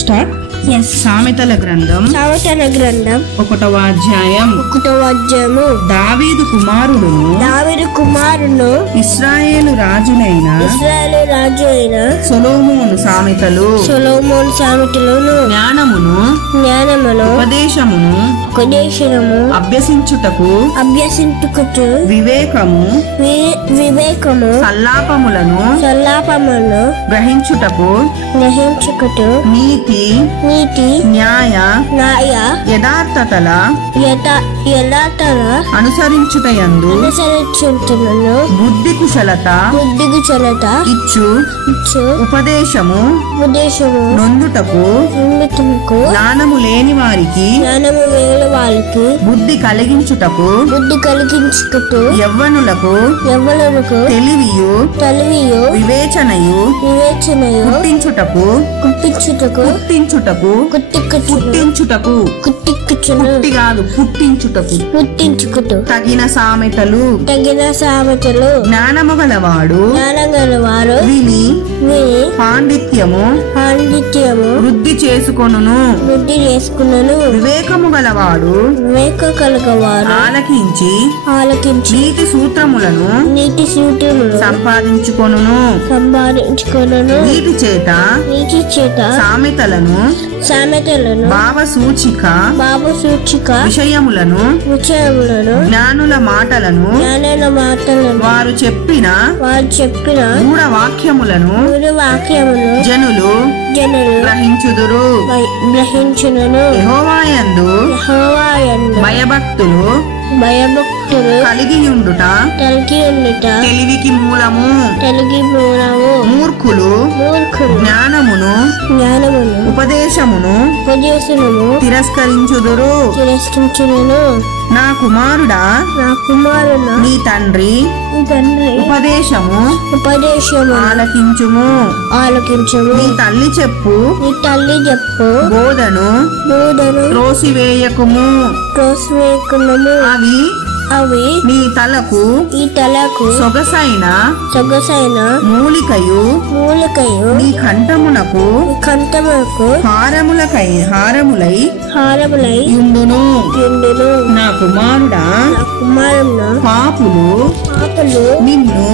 Start. సామెతల గ్రంథం 1వ అధ్యాయము. దావీదు కుమారుడు ఇశ్రాయేలు రాజునైన సొలొమోను సామెతలు జ్ఞానమును ఉపదేశమును అభ్యసించుటకు వివేకము సల్లాపములను గ్రహించుటకు నీతి న్యాయ యథార్థతల అనుసరించుటయందు బుద్ధి కుశలత ఇచ్చు ఉపదేశము నొందుటకు జ్ఞానము లేని వారికి బుద్ధి కలిగించుటకు యవ్వనులకు తెలివియు వివేచనయు పుట్టించుటకు తగిన సామెతలు జ్ఞానము గలవాడు విని పాండిత్యము వృద్ధి చేసుకొనును. వివేకము గలవాడు ఆలకించి నీతి సూత్రములను సంపాదించుకొనును. నీటి చేత సామెతలను భావసూచిక విషయములను జ్ఞానుల మాటలను వారు చెప్పిన గూఢవాక్యములను జనులు గ్రహించుదురు. యెహోవాయందు భయభక్తులు కలిగియుండుట తెలివికి మూలము. మూర్ఖులు జ్ఞానమును ఉపదేశమును తిరస్కరించుదురు. నా కుమారుడా నీ తండ్రి ఉపదేశము ఆలకించుము. నీ తల్లి చెప్పు బోధను త్రోసివేయకుము. అవి నీ తలకు సొగసైన మూలికయు నీ కంఠమునకు హారములై యుండును. నా కుమారుడా పాపులు నిన్ను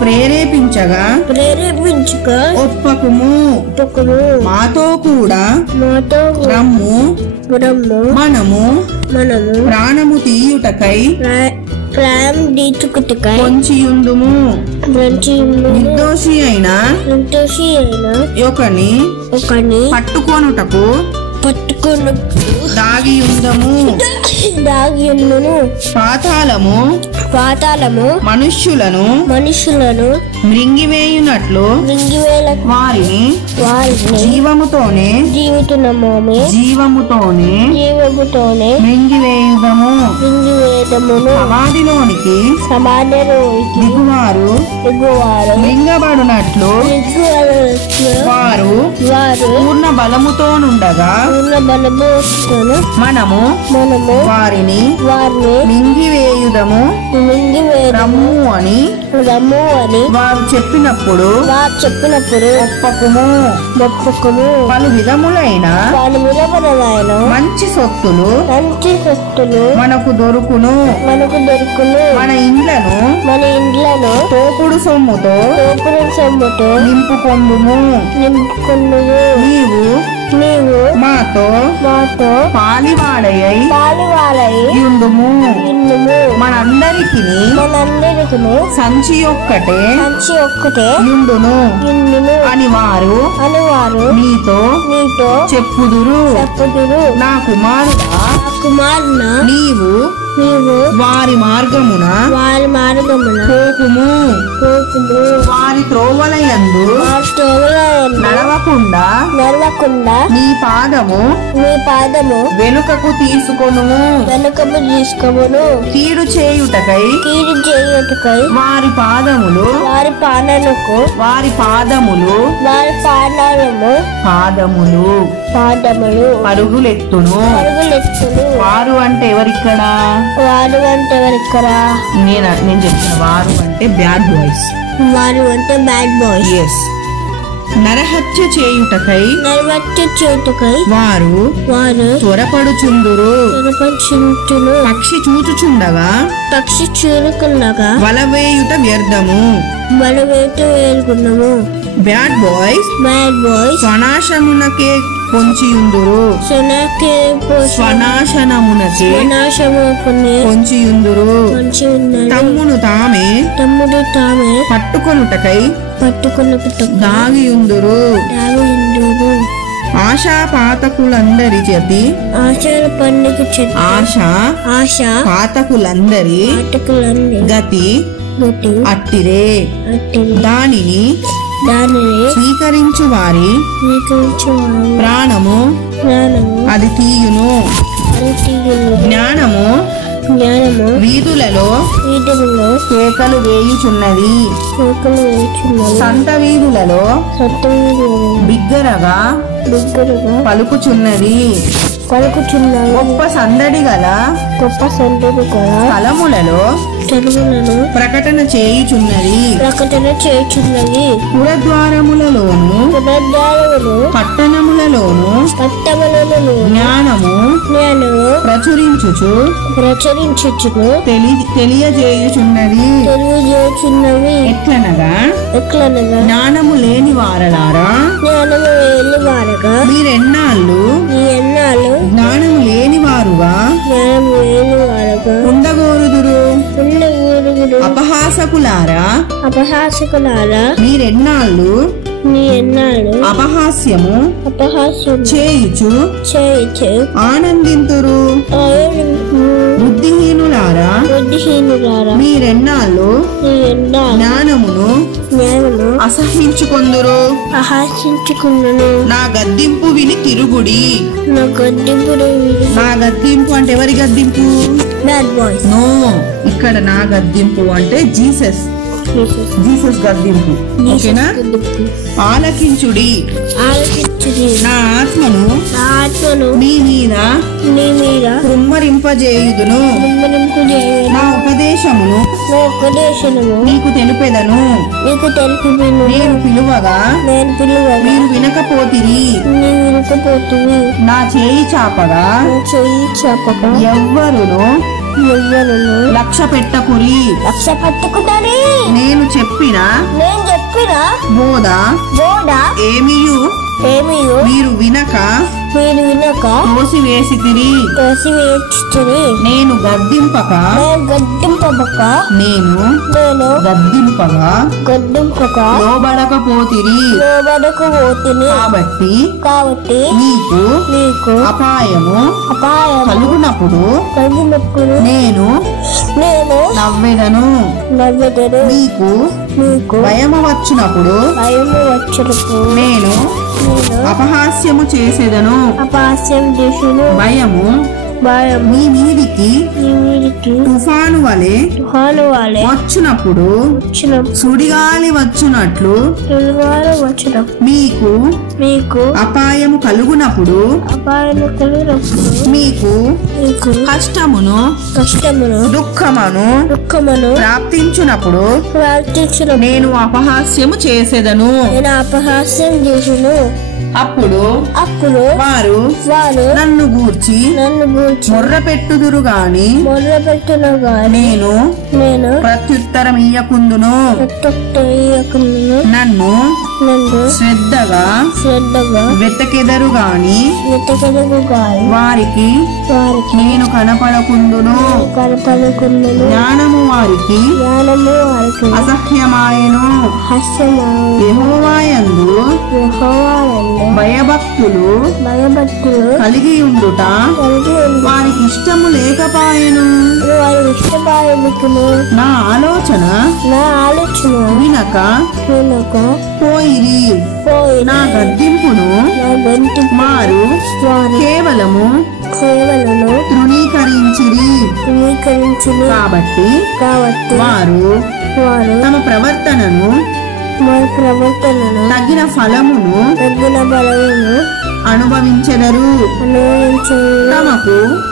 ప్రేరేపించగా ఒప్పకుము. మాతో కూడా రమ్ము మనము ప్రాణము తీయుటకై పొంచియుందుము. నిర్దోషి అయిన ఒకని పట్టుకొనుటకు దాగియుందము. పాతాళము మనుష్యులను మృంగివేయునట్లు వారిని జీవముతోనే మృంగివేయుదము. సమాధిలోనికి దిగువారు మృంగబడునట్లు వారు పూర్ణ బలముతోనుండగా మనము వారిని మింగివేయుదము రమ్ము అని వారు చెప్పినప్పుడు ఒప్పకుము. పలు విధములైన మంచి సొత్తులు మనకు దొరుకును. మన ఇండ్లను తోపుడు సొమ్ముతో నింపుకొందుము. నీవు మాతో పాలివాడై యుందుము. మనందరికి సంచి ఒక్కటే యుండును అని వారు నీతో చెప్పుదురు. నా కుమారుడా నీవు వారి మార్గమున పోకుము. వారి త్రోవలయందు నడవకుండా నీ పాదము వెనుకకు తీసుకొనుము. కీడు చేయుటకై వారి పాదములు పరుగులెత్తును. వారు అంటే ఎవరిక్కడ? నేను చెప్తున్నా వారు అంటే బ్యాడ్ బాయ్స్. ఎస్ నరహత్య చేయుటకై వారు త్వరపడుచుందురు. పక్షి చూచుచుండగా వలవేయుట వ్యర్థము. బ్యాడ్ బాయ్స్ స్వనాశమునకే పొంచియుందురు. స్వనాశనమునకే పొంచియుందురు. తమ్మును తామే పట్టుకొనుటకై దాగియుందురు. ఆశాపాతకులందరి చేతి ఆశాపాతకులందరి గతి అట్టిరే. దానిని స్వీకరించు వారి ప్రాణము అది తీయును. జ్ఞానము వీధులలో కేకలు వేయుచున్నది. సంత వీధులలో బిగ్గరగా పలుకుచున్నది. గొప్ప సందడి గల స్థలములలో ప్రకటన చేయుచున్నది. పురద్వారములలోను పట్టణములలోను జ్ఞానము ప్రచురించుచు తెలియజేయుచున్నది. ఎట్లనగా జ్ఞానము లేని వారలారా మీరెన్నాళ్ళు జ్ఞానము లేని వారుగా ఉండగోరుదురు. అపహాసకులారా మీరెన్నాళ్ళు అపహాస్యము చేయుచు ఆనందింతురు. బుద్ధిహీనులారా మీరెన్నాళ్ళు జ్ఞానమును అసహించుకొందురు. నా గద్దింపు విని తిరుగుడి. నా గద్దింపు అంటే ఎవరి గద్దింపు? నో, ఇక్కడ నా గద్దింపు అంటే జీసస్ గద్దింపు. ఓకేనా? ఆలకించుడి. నా ఆత్మను మీ మీద కుమ్మరింపజేయుదును. నా ఉపదేశమును నీకు తెలిపెదను. నేను పిలువగా మీరు వినకపోతిరి. నా చేయి చాపగా ఎవ్వరును లక్ష్య పెట్టకురి. నేను చెప్పిన బోధ ఏమియు మీరు వినక తోసివేసితిరి. నేను గద్దింపక లోబడకపోతిరి. కాబట్టి నీకు అపాయము కలుగునప్పుడు నేను నవ్వెదను. నీకు భయము వచ్చినప్పుడు నేను అపహాస్యము చేసేదను. భయము మీ మీదికి తుఫాను వలె వచ్చినప్పుడు సుడిగాలి వచ్చునట్లు మీకు అపాయము కలుగునప్పుడు మీకు కష్టమును దుఃఖమును ప్రాప్తించునప్పుడు నేను అపహాస్యము చేసేదను. అప్పుడు వారు నన్ను గూర్చి మొర్ర పెట్టుదురు గాని నేను ప్రత్యుత్తరం ఇయ్యకుందును. నన్ను శ్రద్ధగా వెతకెదరు గాని వారికి నేను కనపడకుందును. జ్ఞానము వారికి అసహ్యమాయను. యెహోవాయందు భయభక్తులు కలిగి ఉండుట వారికి ఇష్టము లేకపాయెను. నా ఆలోచన వినక పోయిరి. నా గద్దింపును మారు కేవలము తృణీకరించిరి. కాబట్టి వారు తమ ప్రవర్తనను తగిన ఫలమును అనుభవించెదరు.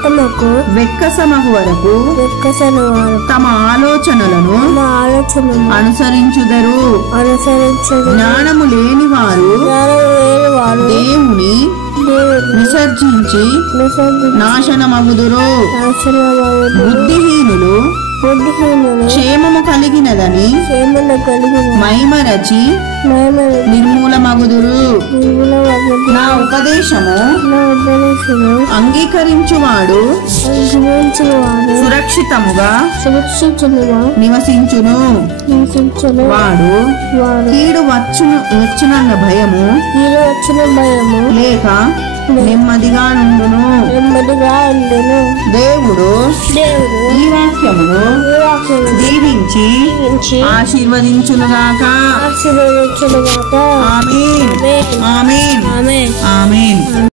తమకు వెక్కసమగు వరకు తమ ఆలోచనలను అనుసరించుదరు. జ్ఞానము లేని వారు దేవుని విసర్జించి నాశనమగుదురు. బుద్ధిహీనులు క్షేమము కలిగినదని మైమరచి నిర్మూలమగుదురు. నా ఉపదేశము అంగీకరించువాడు సురక్షితముగా నివసించును. వాడు కీడు వచ్చునన్న భయము లేక నెమ్మదిగా నుండును. దేవుడు ఈ వాక్యమును దీవించి ఆశీర్వదించునుగాక. ఆమేన్. ఆమేన్. ఆమేన్.